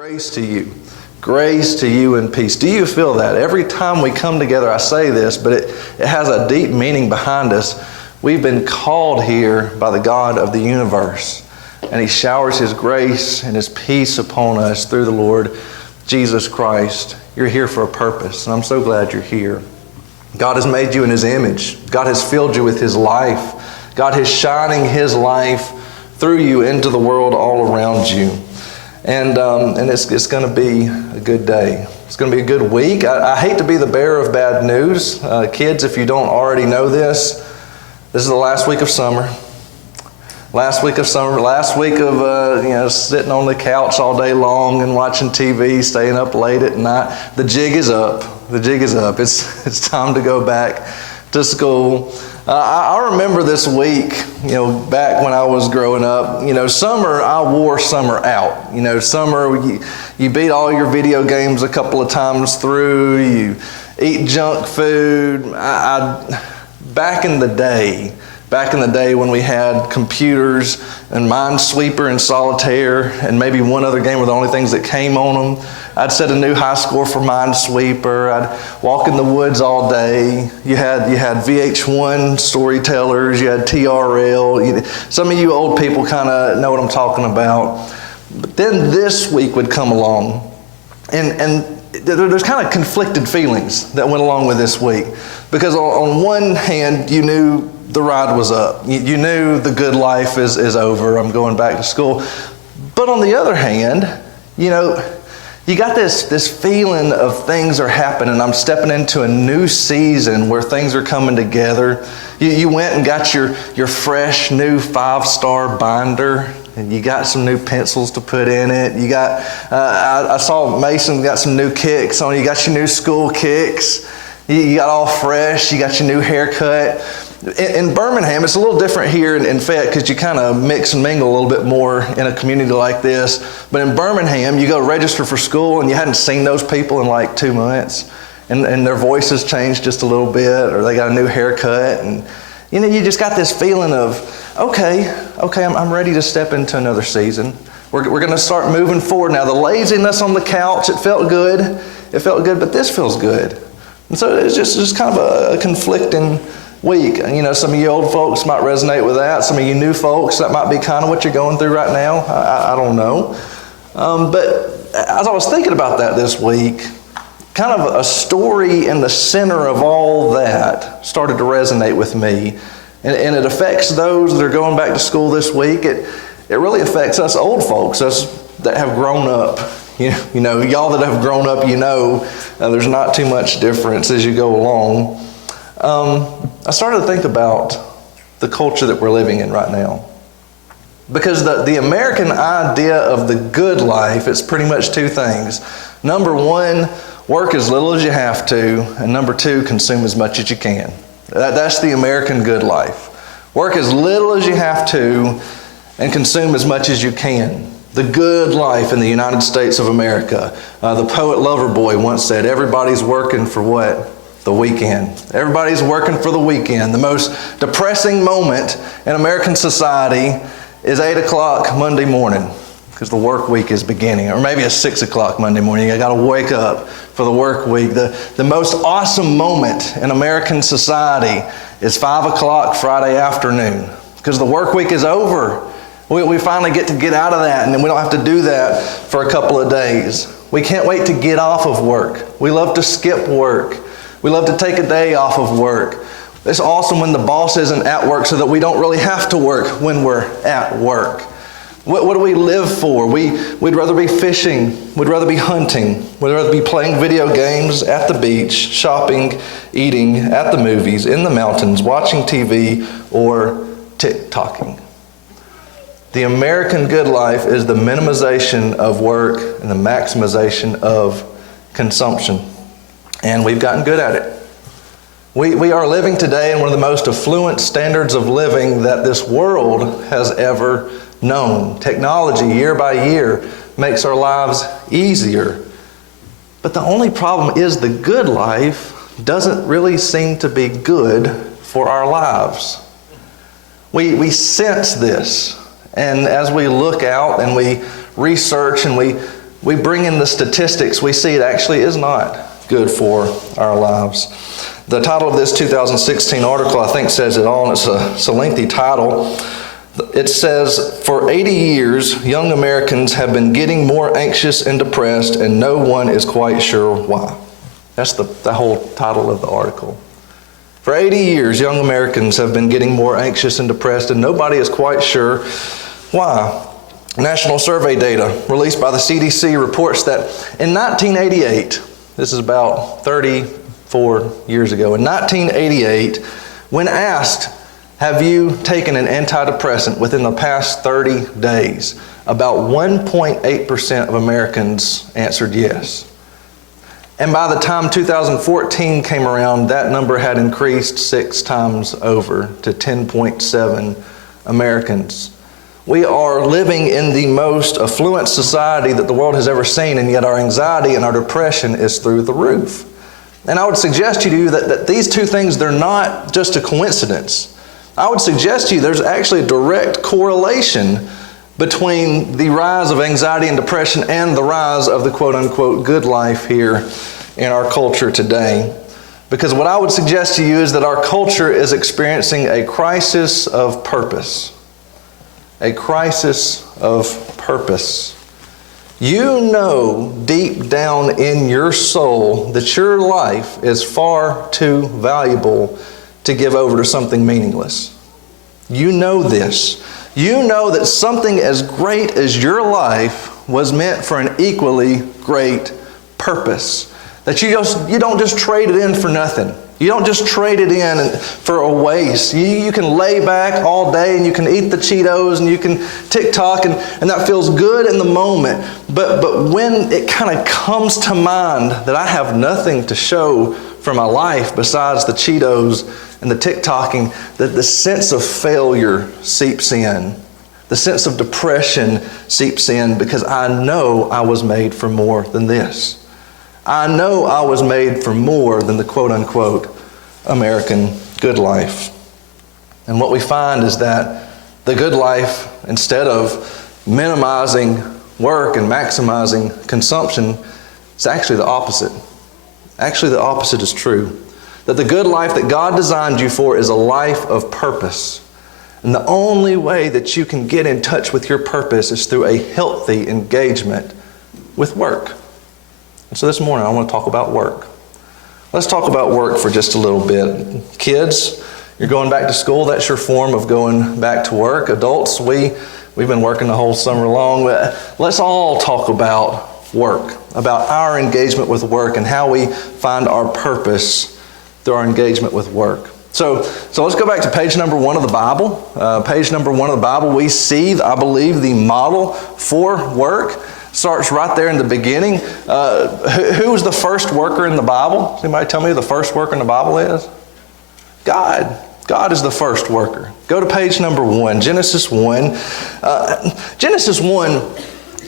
Grace to you and peace. Do you feel that? Every time we come together, I say this, but it has a deep meaning behind us. We've been called here by the God of the universe, and He showers His grace and His peace upon us through the Lord Jesus Christ. You're here for a purpose, and I'm so glad you're here. God has made you in His image. God has filled you with His life. God is shining His life through you into the world all around you. And it's going to be a good day. It's going to be a good week. I hate to be the bearer of bad news. Kids, if you don't already know this is the last week of summer. Last week of sitting on the couch all day long and watching TV, staying up late at night. The jig is up. It's time to go back to school. I remember this week, back when I was growing up, summer, I wore summer out. Summer, you beat all your video games a couple of times through, you eat junk food. Back in the day when we had computers and Minesweeper and Solitaire and maybe one other game were the only things that came on them, I'd set a new high score for Minesweeper. I'd walk in the woods all day. You had VH1 storytellers. You had TRL. Some of you old people kind of know what I'm talking about. But then this week would come along, and there's kind of conflicted feelings that went along with this week. Because on one hand, you knew the ride was up. You knew the good life is over. I'm going back to school. But on the other hand, you got this feeling of things are happening. I'm stepping into a new season where things are coming together. You went and got your fresh new 5-star binder, and you got some new pencils to put in it. You got I saw Mason got some new kicks on. You got your new school kicks. You got all fresh. You got your new haircut. In Birmingham, it's a little different here in Fayette because you kind of mix and mingle a little bit more in a community like this. But in Birmingham, you go register for school and you hadn't seen those people in like 2 months. And their voices changed just a little bit, or they got a new haircut. And you just got this feeling of, okay, I'm ready to step into another season. We're going to start moving forward. Now, the laziness on the couch, it felt good, but this feels good. And so it's just kind of a conflicting week. Some of you old folks might resonate with that. Some of you new folks, that might be kind of what you're going through right now. I don't know. But as I was thinking about that this week, kind of a story in the center of all that started to resonate with me. And it affects those that are going back to school this week. It really affects us old folks, us that have grown up. Y'all that have grown up, there's not too much difference as you go along. I started to think about the culture that we're living in right now. Because the American idea of the good life is pretty much two things. Number one, work as little as you have to. And number two, consume as much as you can. That's the American good life. Work as little as you have to and consume as much as you can. The good life in the United States of America. The poet Loverboy once said, everybody's working for what? The weekend. Everybody's working for the weekend. The most depressing moment in American society is 8 o'clock Monday morning because the work week is beginning. Or maybe it's 6 o'clock Monday morning. You got to wake up for the work week. The most awesome moment in American society is 5 o'clock Friday afternoon because the work week is over. We finally get to get out of that, and then we don't have to do that for a couple of days. We can't wait to get off of work. We love to skip work. We love to take a day off of work. It's awesome when the boss isn't at work so that we don't really have to work when we're at work. What do we live for? We'd rather be fishing. We'd rather be hunting. We'd rather be playing video games at the beach, shopping, eating, at the movies, in the mountains, watching TV, or TikToking. The American good life is the minimization of work and the maximization of consumption. And we've gotten good at it. We are living today in one of the most affluent standards of living that this world has ever known. Technology, year by year, makes our lives easier. But the only problem is the good life doesn't really seem to be good for our lives. We sense this. And as we look out and we research and we we bring in the statistics, we see it actually is not good for our lives. The title of this 2016 article, I think, says it all, and it's a lengthy title. It says, for 80 years, young Americans have been getting more anxious and depressed, and no one is quite sure why. That's the whole title of the article. For 80 years, young Americans have been getting more anxious and depressed, and nobody is quite sure why. National survey data released by the CDC reports that in 1988, this is about 34 years ago, in 1988, when asked, have you taken an antidepressant within the past 30 days? About 1.8% of Americans answered yes. And by the time 2014 came around, that number had increased 6 times over to 10.7 Americans. We are living in the most affluent society that the world has ever seen, and yet our anxiety and our depression is through the roof. And I would suggest to you that these two things, they're not just a coincidence. I would suggest to you there's actually a direct correlation between the rise of anxiety and depression and the rise of the quote-unquote good life here in our culture today. Because what I would suggest to you is that our culture is experiencing a crisis of purpose. A crisis of purpose. You know deep down in your soul that your life is far too valuable to give over to something meaningless. You know this. You know that something as great as your life was meant for an equally great purpose. That you don't just trade it in for nothing. You don't just trade it in for a waste. You can lay back all day and you can eat the Cheetos and you can TikTok and that feels good in the moment. But when it kind of comes to mind that I have nothing to show for my life besides the Cheetos and the TikToking, that the sense of failure seeps in. The sense of depression seeps in because I know I was made for more than this. I know I was made for more than the quote-unquote American good life. And what we find is that the good life, instead of minimizing work and maximizing consumption, is actually the opposite. Actually, the opposite is true. That the good life that God designed you for is a life of purpose. And the only way that you can get in touch with your purpose is through a healthy engagement with work. And so this morning I want to talk about work. Let's talk about work for just a little bit. Kids, you're going back to school. That's your form of going back to work. Adults, we've been working the whole summer long. Let's all talk about work, about our engagement with work and how we find our purpose through our engagement with work. So let's go back to page number 1 of the Bible. Page number 1 of the Bible, we see, I believe, the model for work. Starts right there in the beginning. Who was the first worker in the Bible? Does anybody tell me who the first worker in the Bible is? God. God is the first worker. Go to page number 1, Genesis 1. Genesis 1,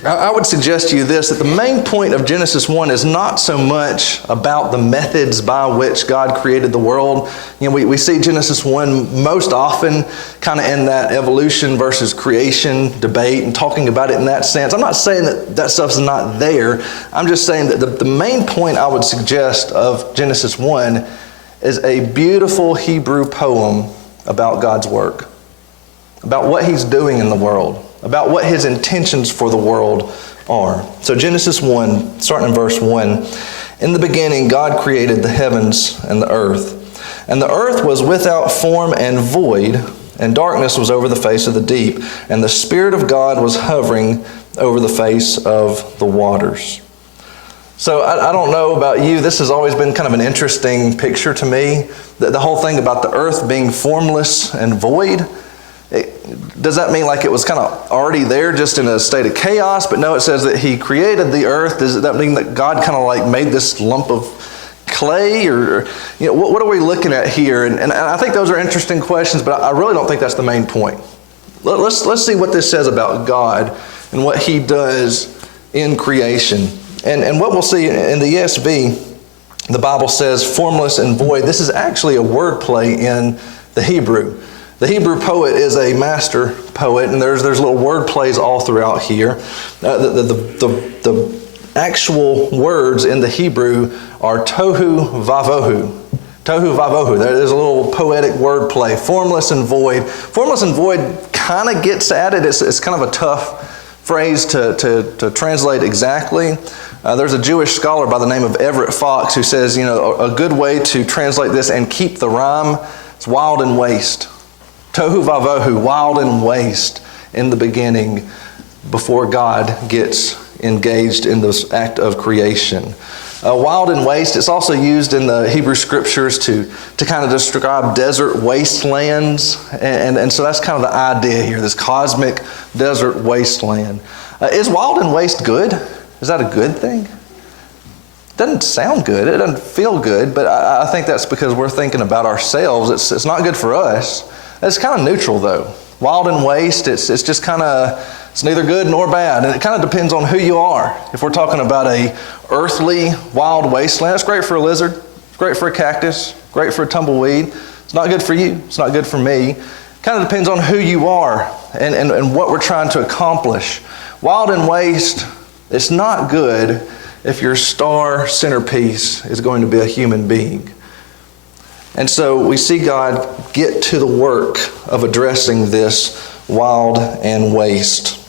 I would suggest to you this, that the main point of Genesis 1 is not so much about the methods by which God created the world. You know, we see Genesis 1 most often kind of in that evolution versus creation debate and talking about it in that sense. I'm not saying that stuff's not there. I'm just saying that the main point I would suggest of Genesis 1 is a beautiful Hebrew poem about God's work, about what He's doing in the world, about what His intentions for the world are. So Genesis 1, starting in verse 1, in the beginning God created the heavens and the earth. And the earth was without form and void, and darkness was over the face of the deep. And the Spirit of God was hovering over the face of the waters. So I don't know about you, this has always been kind of an interesting picture to me. The whole thing about the earth being formless and void. Does that mean like it was kind of already there just in a state of chaos? But no, it says that He created the earth. Does that mean that God kind of like made this lump of clay? Or you know, what are we looking at here? And I think those are interesting questions, but I really don't think that's the main point. Let's see what this says about God and what He does in creation. And what we'll see in the ESV, the Bible says formless and void. This is actually a wordplay in the Hebrew. The Hebrew poet is a master poet, and there's little word plays all throughout here. The actual words in the Hebrew are tohu vavohu. Tohu vavohu. There's a little poetic wordplay. Formless and void. Formless and void kind of gets at it. It's kind of a tough phrase to translate exactly. There's a Jewish scholar by the name of Everett Fox who says, a good way to translate this and keep the rhyme, it's wild and waste. Tohu vavohu, wild and waste in the beginning before God gets engaged in this act of creation. Wild and waste, it's also used in the Hebrew Scriptures to kind of describe desert wastelands. And so that's kind of the idea here, this cosmic desert wasteland. Is wild and waste good? Is that a good thing? It doesn't sound good. It doesn't feel good. But I think that's because we're thinking about ourselves. It's not good for us. It's kind of neutral, though. Wild and waste, it's just kind of... It's neither good nor bad, and it kind of depends on who you are. If we're talking about a earthly wild wasteland, it's great for a lizard, it's great for a cactus, great for a tumbleweed. It's not good for you, it's not good for me. It kind of depends on who you are and what we're trying to accomplish. Wild and waste, it's not good if your star centerpiece is going to be a human being. And so we see God get to the work of addressing this wild and waste.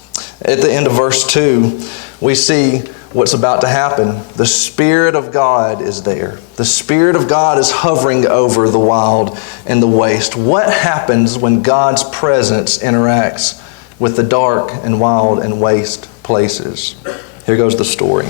At the end of verse 2, we see what's about to happen. The Spirit of God is there. The Spirit of God is hovering over the wild and the waste. What happens when God's presence interacts with the dark and wild and waste places? Here goes the story.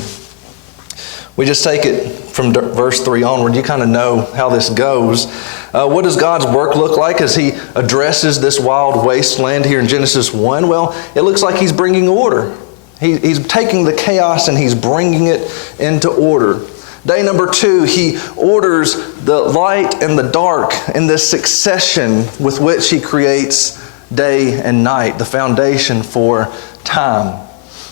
We just take it from verse 3 onward. You kind of know how this goes. What does God's work look like as He addresses this wild wasteland here in Genesis 1? Well, it looks like He's bringing order. He's taking the chaos and He's bringing it into order. Day number 2, He orders the light and the dark in this succession with which He creates day and night, the foundation for time.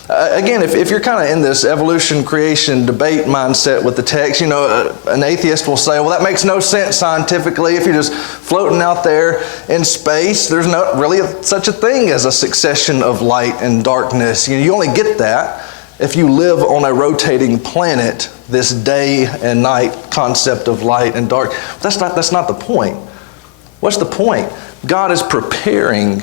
Again, if you're kind of in this evolution creation debate mindset with the text, an atheist will say, well, that makes no sense scientifically. If you're just floating out there in space, there's not really such a thing as a succession of light and darkness. You only get that if you live on a rotating planet, this day and night concept of light and dark. That's not the point. What's the point? God is preparing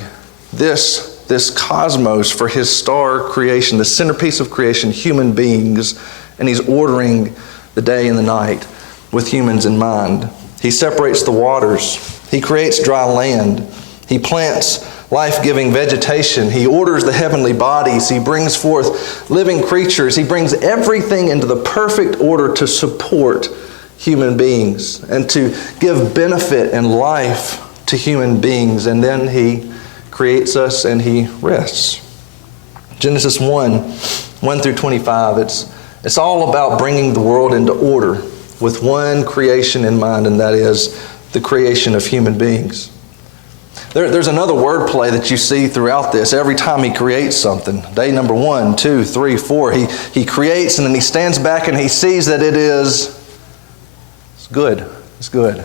this cosmos for His star creation, the centerpiece of creation, human beings, and He's ordering the day and the night with humans in mind. He separates the waters. He creates dry land. He plants life-giving vegetation. He orders the heavenly bodies. He brings forth living creatures. He brings everything into the perfect order to support human beings and to give benefit and life to human beings. And then He creates us and He rests. Genesis 1 through 25, it's all about bringing the world into order with one creation in mind, and that is the creation of human beings. There's another wordplay that you see throughout this. Every time He creates something, day number 1, 2, 3, 4, He creates and then He stands back and He sees that it's good. It's good.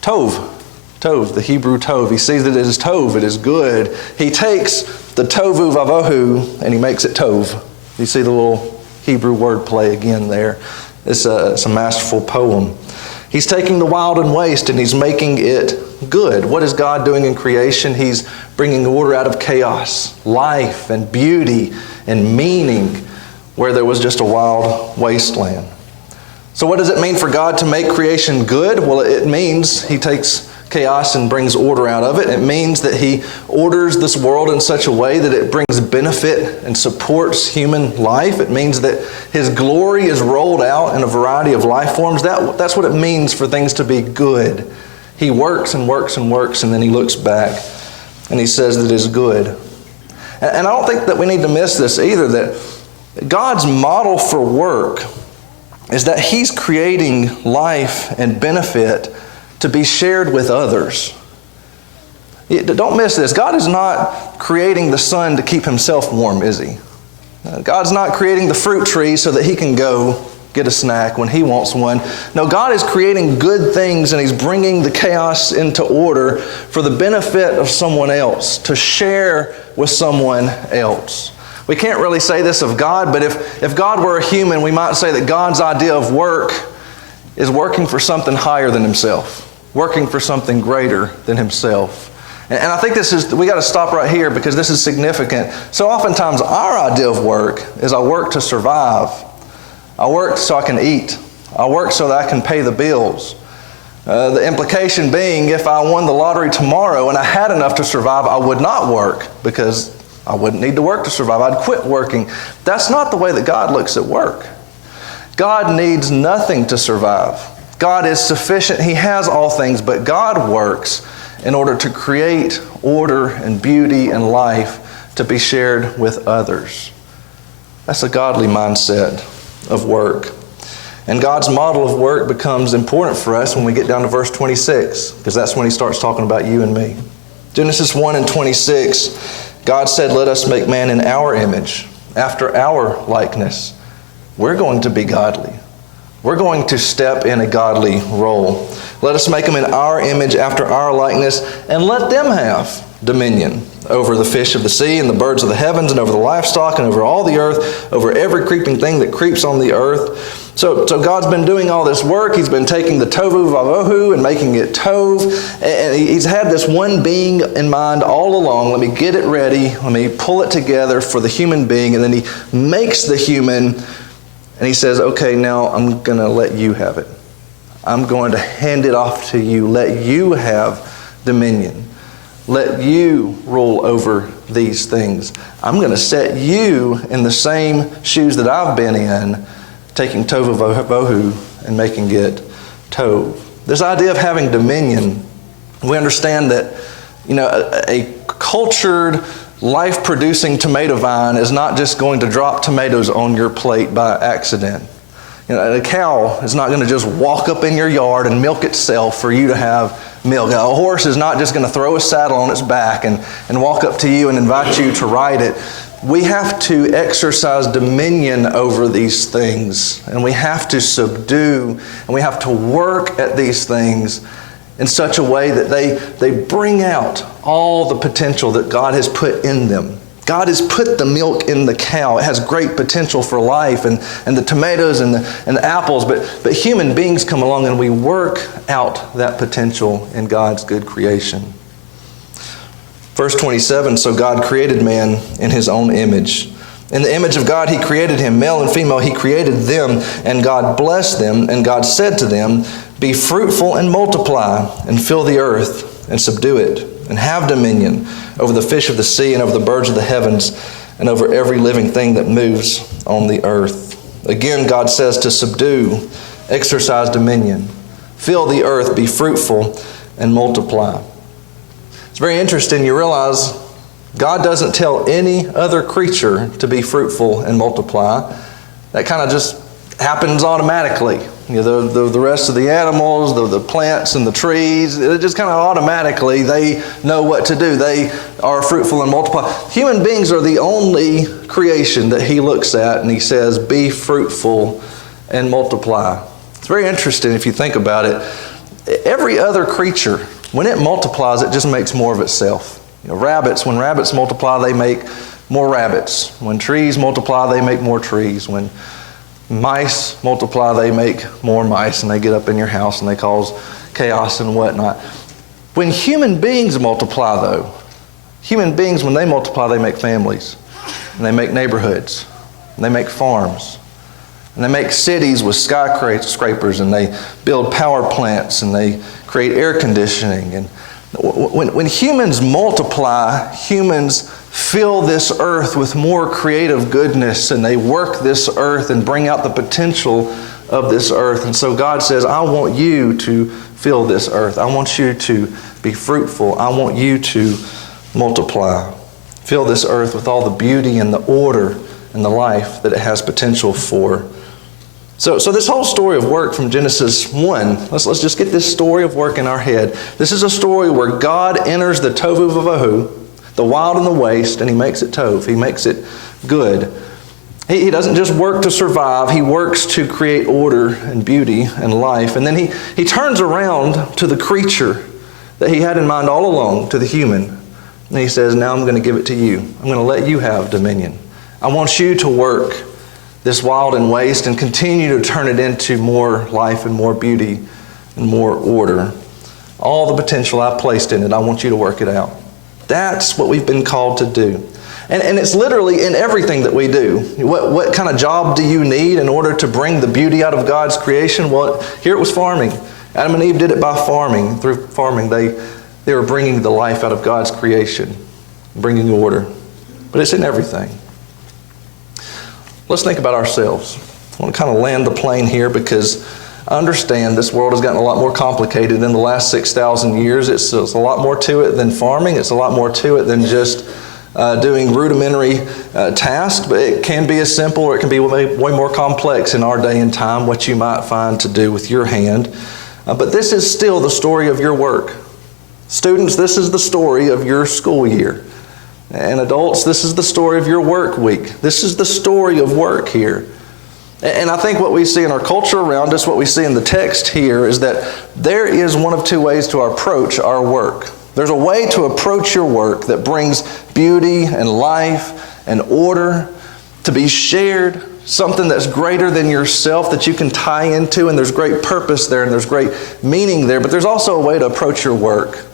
Tov, the Hebrew tov. He sees that it is tov, it is good. He takes the tovu vavohu and He makes it tov. You see the little Hebrew wordplay again there. It's a masterful poem. He's taking the wild and waste and He's making it good. What is God doing in creation? He's bringing order out of chaos, life and beauty and meaning where there was just a wild wasteland. So what does it mean for God to make creation good? Well, it means He takes chaos and brings order out of it. It means that He orders this world in such a way that it brings benefit and supports human life. It means that His glory is rolled out in a variety of life forms. That's what it means for things to be good. He works and works and works, and then He looks back and He says that it is good. And I don't think that we need to miss this either, that God's model for work is that He's creating life and benefit to be shared with others. Don't miss this. God is not creating the sun to keep Himself warm, is He? God's not creating the fruit tree so that He can go get a snack when He wants one. No, God is creating good things and He's bringing the chaos into order for the benefit of someone else, to share with someone else. We can't really say this of God, but if God were a human, we might say that God's idea of work is working for something higher than himself, working for something greater than himself. And I think we got to stop right here because this is significant. So oftentimes our idea of work is I work to survive. I work so I can eat. I work so that I can pay the bills. The implication being if I won the lottery tomorrow and I had enough to survive, I would not work because I wouldn't need to work to survive. I'd quit working. That's not the way that God looks at work. God needs nothing to survive. God is sufficient. He has all things, but God works in order to create order and beauty and life to be shared with others. That's a godly mindset of work. And God's model of work becomes important for us when we get down to verse 26, because that's when he starts talking about you and me. Genesis 1:26, God said, "Let us make man in our image, after our likeness." We're going to be godly. We're going to step in a godly role. Let us make them in our image, after our likeness, and let them have dominion over the fish of the sea and the birds of the heavens and over the livestock and over all the earth, over every creeping thing that creeps on the earth. So God's been doing all this work. He's been taking the tohu vavohu and making it tov. And he's had this one being in mind all along. Let me get it ready. Let me pull it together for the human being. And then he makes the human and he says, okay, now I'm going to let you have it. I'm going to hand it off to you. Let you have dominion. Let you rule over these things. I'm going to set you in the same shoes that I've been in, taking tohu vavohu and making it tov. This idea of having dominion, we understand that, a cultured, life-producing tomato vine is not just going to drop tomatoes on your plate by accident. A cow is not going to just walk up in your yard and milk itself for you to have milk. A horse is not just going to throw a saddle on its back and walk up to you and invite you to ride it. We have to exercise dominion over these things, and we have to subdue, and we have to work at these things in such a way that they bring out all the potential that God has put in them. God has put the milk in the cow. It has great potential for life, and the tomatoes and the apples, but human beings come along and we work out that potential in God's good creation. Verse 27, so God created man in his own image. In the image of God he created him, male and female he created them, and God blessed them, and God said to them, be fruitful and multiply, and fill the earth, and subdue it, and have dominion over the fish of the sea, and over the birds of the heavens, and over every living thing that moves on the earth. Again, God says to subdue, exercise dominion, fill the earth, be fruitful, and multiply. It's very interesting. You realize God doesn't tell any other creature to be fruitful and multiply. That kind of just happens automatically. The rest of the animals, the plants and the trees, it just kind of automatically, they know what to do. They are fruitful and multiply. Human beings are the only creation that he looks at and he says, be fruitful and multiply. It's very interesting if you think about it. Every other creature, when it multiplies, it just makes more of itself. Rabbits, when rabbits multiply, they make more rabbits. When trees multiply, they make more trees. When mice multiply, they make more mice, and they get up in your house and they cause chaos and whatnot. When human beings multiply, though, human beings, when they multiply, they make families, and they make neighborhoods, and they make farms, and they make cities with skyscrapers, and they build power plants, and they create air conditioning. And when humans multiply, humans fill this earth with more creative goodness, and they work this earth and bring out the potential of this earth. And so God says, I want you to fill this earth. I want you to be fruitful. I want you to multiply. Fill this earth with all the beauty and the order and the life that it has potential for. So this whole story of work from Genesis 1, let's just get this story of work in our head. This is a story where God enters the tohu vavohu, the wild and the waste, and he makes it tov. He makes it good. He doesn't just work to survive. He works to create order and beauty and life. And then he turns around to the creature that he had in mind all along, to the human. And he says, now I'm going to give it to you. I'm going to let you have dominion. I want you to work this wild and waste and continue to turn it into more life and more beauty and more order. All the potential I've placed in it, I want you to work it out. That's what we've been called to do. And it's literally in everything that we do. What kind of job do you need in order to bring the beauty out of God's creation? Well, here it was farming. Adam and Eve did it by farming. Through farming, they were bringing the life out of God's creation, bringing order. But it's in everything. Let's think about ourselves. I want to kind of land the plane here because I understand this world has gotten a lot more complicated in the last 6,000 years. It's a lot more to it than farming. It's a lot more to it than just doing rudimentary tasks, but it can be as simple or it can be way more complex in our day and time, what you might find to do with your hand. But this is still the story of your work. Students, this is the story of your school year. And adults, this is the story of your work week. This is the story of work here. And I think what we see in our culture around us, what we see in the text here, is that there is one of two ways to approach our work. There's a way to approach your work that brings beauty and life and order to be shared, something that's greater than yourself that you can tie into, and there's great purpose there and there's great meaning there. But there's also a way to approach your work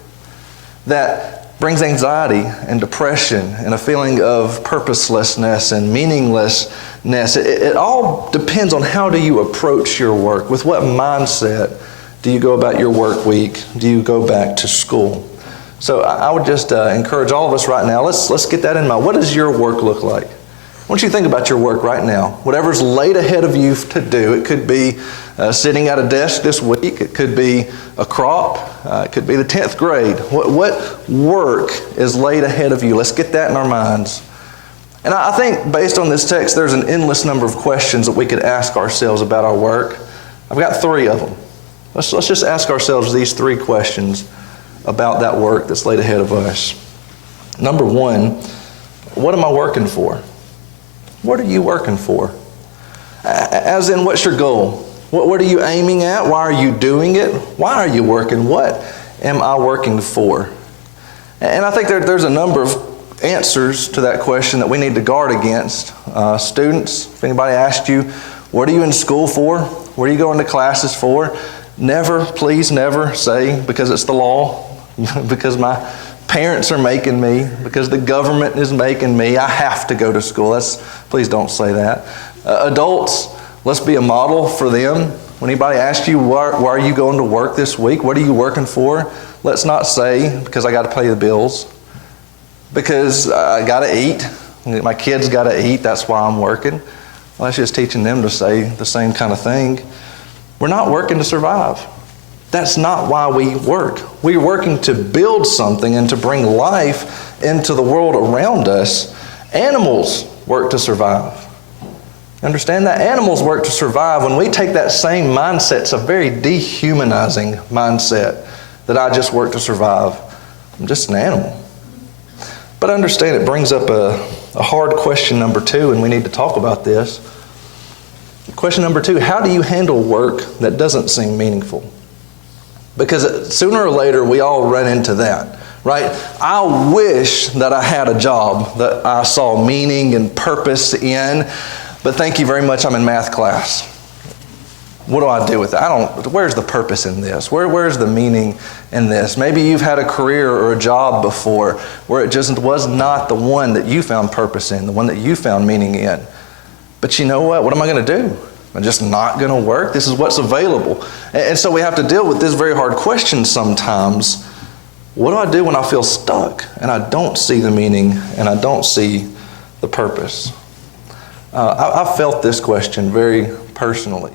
that brings anxiety and depression and a feeling of purposelessness and meaninglessness. It all depends on how do you approach your work. With what mindset do you go about your work week? Do you go back to school? So I would just encourage all of us right now, let's get that in mind. What does your work look like? I want you to think about your work right now. Whatever's laid ahead of you to do. It could be sitting at a desk this week. It could be a crop. It could be the 10th grade. What work is laid ahead of you? Let's get that in our minds. And I think based on this text, there's an endless number of questions that we could ask ourselves about our work. I've got 3 of them. Let's just ask ourselves these 3 questions about that work that's laid ahead of us. Number 1, what am I working for? What are you working for? As in, what's your goal? What are you aiming at? Why are you doing it? Why are you working? What am I working for? And I think there's a number of answers to that question that we need to guard against. Students, if anybody asked you, what are you in school for? What are you going to classes for? Never, please never say, because it's the law, because my parents are making me, because the government is making me, I have to go to school. Please don't say that. Adults, let's be a model for them. When anybody asks you, why are you going to work this week? What are you working for? Let's not say, because I got to pay the bills. Because I got to eat. My kids got to eat. That's why I'm working. Well, that's just teaching them to say the same kind of thing. We're not working to survive. That's not why we work. We're working to build something and to bring life into the world around us. Animals work to survive. Understand that? Animals work to survive. When we take that same mindset, it's a very dehumanizing mindset that I just work to survive. I'm just an animal. But understand it brings up a hard question number 2, and we need to talk about this. Question number 2, how do you handle work that doesn't seem meaningful? Because sooner or later, we all run into that, right? I wish that I had a job that I saw meaning and purpose in, but thank you very much, I'm in math class. What do I do with it? Where's the purpose in this? Where's the meaning in this? Maybe you've had a career or a job before where it just was not the one that you found purpose in, the one that you found meaning in. But you know what? What am I going to do? I'm just not going to work? This is what's available. And so we have to deal with this very hard question sometimes. What do I do when I feel stuck and I don't see the meaning and I don't see the purpose? I've felt this question very personally.